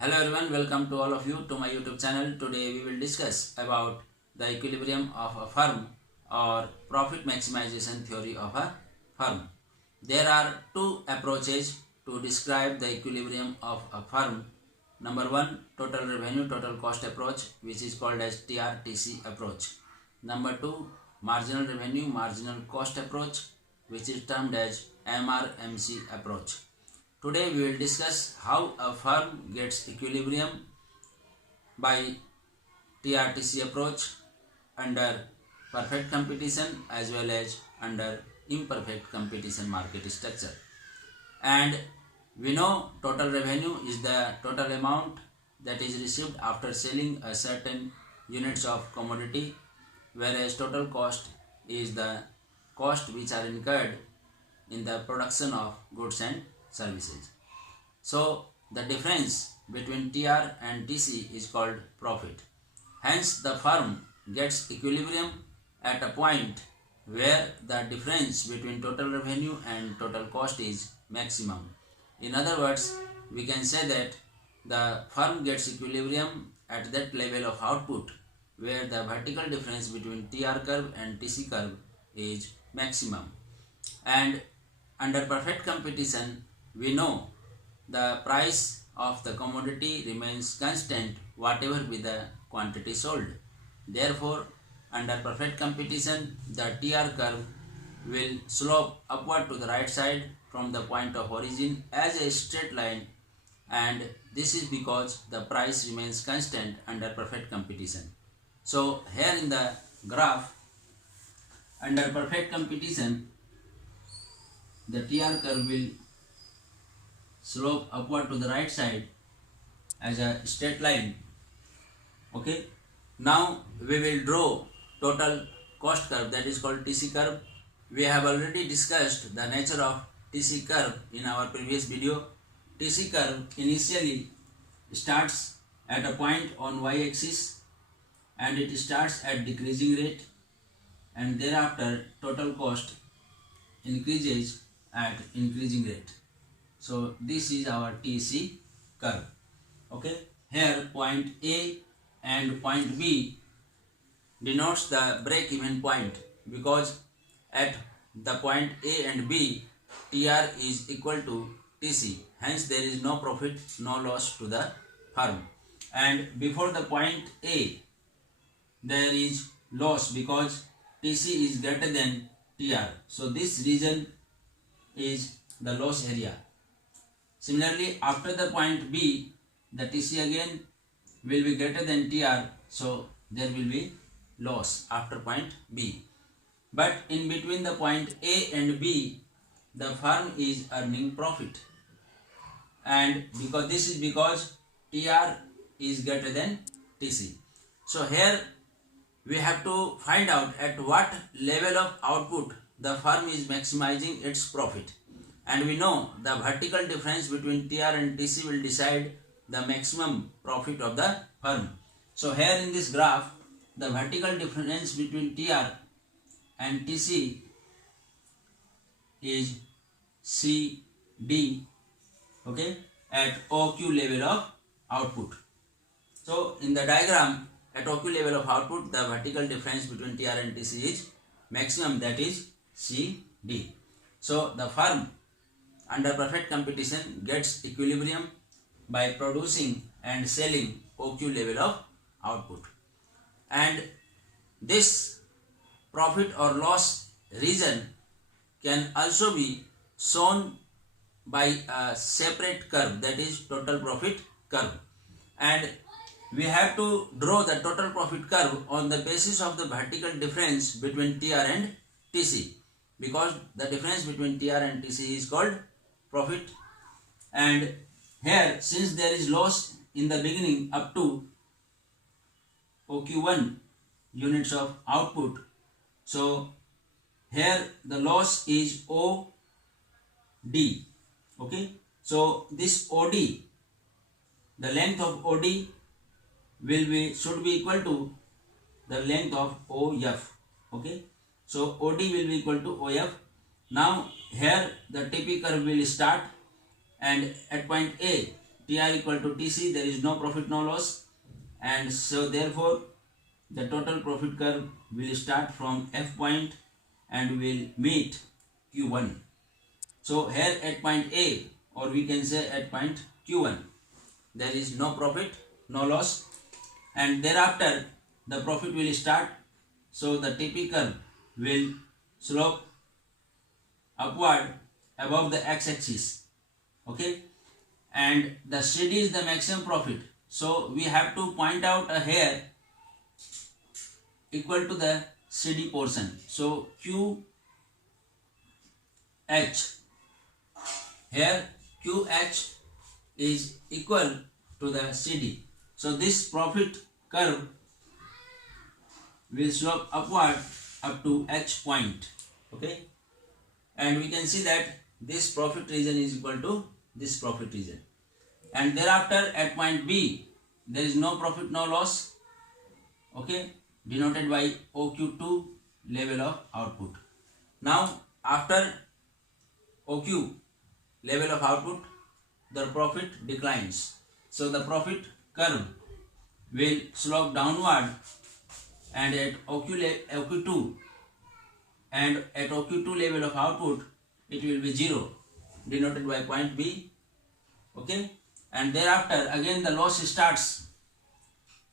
Hello everyone, welcome to all of you to my YouTube channel. Today we will discuss about the equilibrium of a firm or profit maximization theory of a firm. There are two approaches to describe the equilibrium of a firm. Number one, total revenue total cost approach, which is called as TRTC approach. Number two, marginal revenue marginal cost approach, which is termed as MRMC approach. Today we will discuss how a firm gets equilibrium by TRTC approach under perfect competition as well as under imperfect competition market structure. And we know total revenue is the total amount that is received after selling a certain units of commodity, whereas total cost is the cost which are incurred in the production of goods and services. So the difference between TR and TC is called profit. Hence the firm gets equilibrium at a point where the difference between total revenue and total cost is maximum. In other words, we can say that the firm gets equilibrium at that level of output where the vertical difference between TR curve and TC curve is maximum. And under perfect competition, we know the price of the commodity remains constant whatever be the quantity sold. Therefore, under perfect competition, the TR curve will slope upward to the right side from the point of origin as a straight line, and this is because the price remains constant under perfect competition. So here in the graph, under perfect competition, the TR curve will slope upward to the right side as a straight line. Okay. Now we will draw total cost curve, that is called TC curve. We have already discussed the nature of TC curve in our previous video. TC curve initially starts at a point on y-axis and it starts at decreasing rate, and thereafter total cost increases at increasing rate. So this is our TC curve. Okay. Here point A and point B denotes the break-even point, because at the point A and B, TR is equal to TC. Hence there is no profit, no loss to the firm. And before the point A, there is loss because TC is greater than TR. So this region is the loss area. Similarly, after the point B, the TC again will be greater than TR, so there will be loss after point B. But in between the point A and B, the firm is earning profit, and because TR is greater than TC. So here we have to find out at what level of output the firm is maximizing its profit. And we know the vertical difference between TR and TC will decide the maximum profit of the firm. So here in this graph, the vertical difference between TR and TC is CD, okay, at OQ level of output. So in the diagram, at OQ level of output, the vertical difference between TR and TC is maximum, that is CD. So the firm under perfect competition gets equilibrium by producing and selling OQ level of output. And this profit or loss region can also be shown by a separate curve, that is total profit curve. And we have to draw the total profit curve on the basis of the vertical difference between TR and TC, because the difference between TR and TC is called profit. And here, since there is loss in the beginning up to OQ1 units of output, so here the loss is OD. Okay. So this OD, the length of OD should be equal to the length of OF. Okay. So OD will be equal to OF. Now here the TP curve will start, and at point A TR equal to TC, there is no profit, no loss, and so therefore the total profit curve will start from F point and will meet Q1. So here at point A, or we can say at point Q1, there is no profit, no loss, and thereafter the profit will start. So the TP curve will slope upward above the x-axis, okay, and the CD is the maximum profit. So we have to point out a hair equal to the CD portion. So QH, here QH is equal to the CD. So this profit curve will slope upward up to H point, okay, and we can see that this profit region is equal to this profit region, and thereafter at point B there is no profit, no loss, okay, denoted by OQ2 level of output. Now after OQ level of output, the profit declines. So the profit curve will slope downward, and at OQ2 and at OQ2 level of output it will be 0, denoted by point B, okay, and thereafter again the loss starts.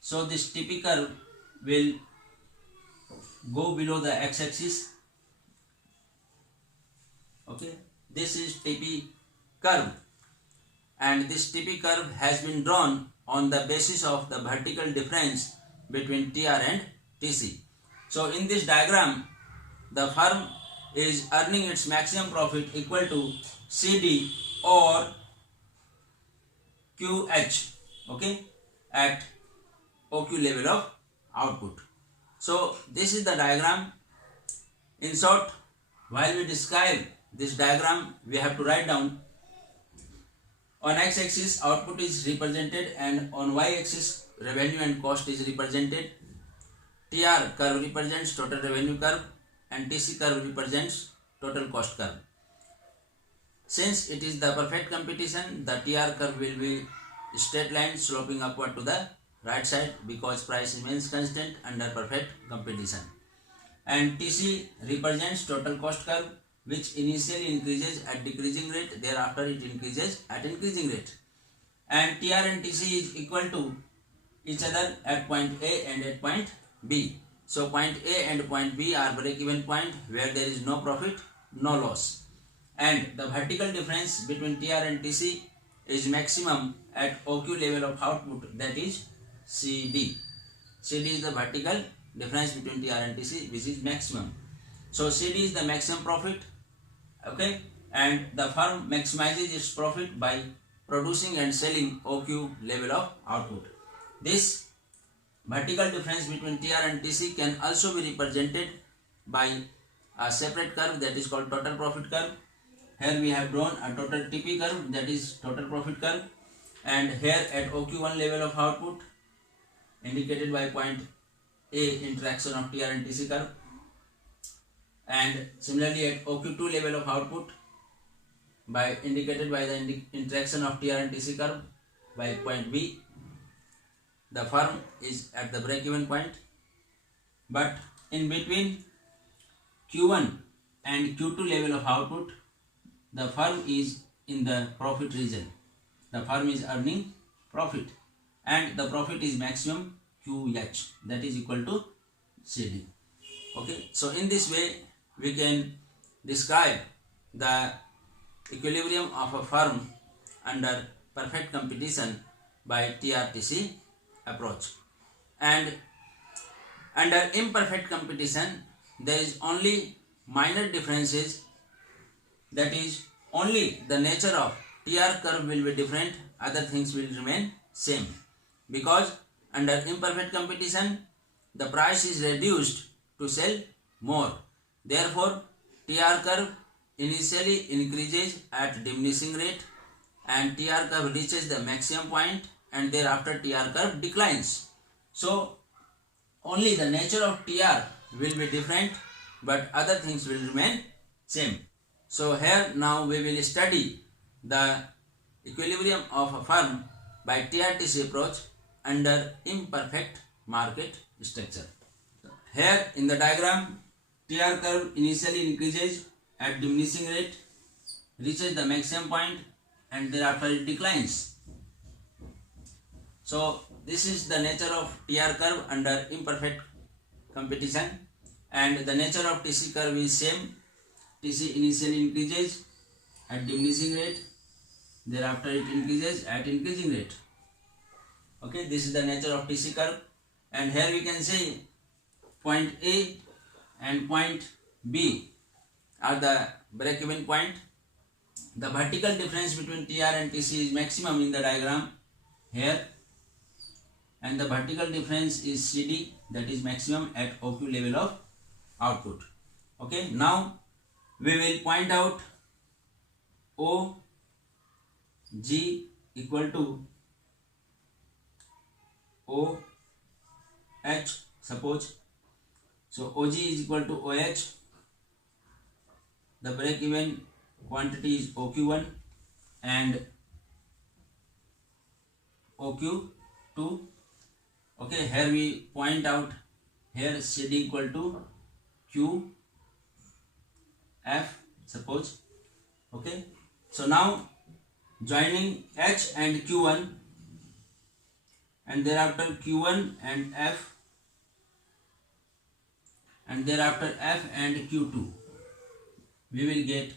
So this TP curve will go below the x-axis, okay. This is TP curve, and this TP curve has been drawn on the basis of the vertical difference between TR and TC. So in this diagram, the firm is earning its maximum profit equal to CD or QH, okay, at OQ level of output. So this is the diagram. In short, while we describe this diagram, we have to write down on x-axis output is represented, and on y-axis revenue and cost is represented. TR curve represents total revenue curve, and TC curve represents total cost curve. Since it is the perfect competition, the TR curve will be straight line sloping upward to the right side because price remains constant under perfect competition. And TC represents total cost curve, which initially increases at decreasing rate, thereafter it increases at increasing rate. And TR and TC is equal to each other at point A and at point B. So point A and point B are break-even point where there is no profit, no loss. And the vertical difference between TR and TC is maximum at OQ level of output, that is CD. CD is the vertical difference between TR and TC, which is maximum. So CD is the maximum profit, okay, and the firm maximizes its profit by producing and selling OQ level of output. This vertical difference between TR and TC can also be represented by a separate curve, that is called total profit curve. Here we have drawn a total TP curve, that is total profit curve, and here at OQ1 level of output indicated by point A, interaction of TR and TC curve, and similarly at OQ2 level of output by indicated by the interaction of TR and TC curve by point B. The firm is at the break-even point, but in between Q1 and Q2 level of output, the firm is in the profit region. The firm is earning profit, and the profit is maximum QH, that is equal to CD. Okay, so in this way we can describe the equilibrium of a firm under perfect competition by TRTC approach. And under imperfect competition there is only minor differences, that is only the nature of TR curve will be different, other things will remain same, because under imperfect competition the price is reduced to sell more. Therefore TR curve initially increases at diminishing rate, and TR curve reaches the maximum point, and thereafter TR curve declines. So only the nature of TR will be different, but other things will remain same. So here now we will study the equilibrium of a firm by TRTC approach under imperfect market structure. Here in the diagram, TR curve initially increases at diminishing rate, reaches the maximum point, and thereafter it declines. So this is the nature of TR curve under imperfect competition, and the nature of TC curve is same. TC initially increases at diminishing rate, thereafter it increases at increasing rate. Okay, this is the nature of TC curve, and here we can say point A and point B are the break-even point. The vertical difference between TR and TC is maximum in the diagram here, and the vertical difference is CD, that is maximum at OQ level of output. Okay, now we will point out OG equal to OH, suppose. So OG is equal to OH, the break even quantity is OQ1 and OQ2. Okay, here we point out here CD equal to QF, suppose. Okay, so now joining H and Q1 and thereafter Q1 and F and thereafter F and Q2, we will get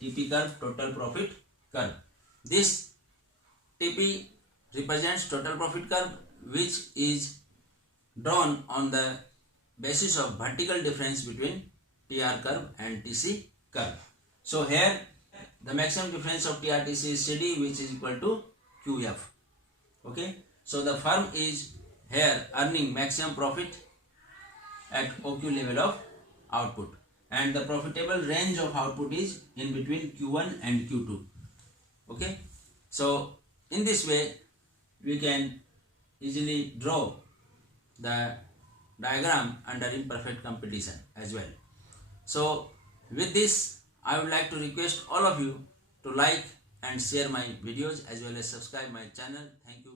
TP curve, total profit curve. This TP represents total profit curve, which is drawn on the basis of vertical difference between TR curve and TC curve. So here the maximum difference of TRTC is CD, which is equal to QF. Okay, so the firm is here earning maximum profit at OQ level of output, and the profitable range of output is in between Q1 and Q2. Okay, so in this way we can easily draw the diagram under imperfect competition as well. So with this, I would like to request all of you to like and share my videos as well as subscribe my channel. Thank you.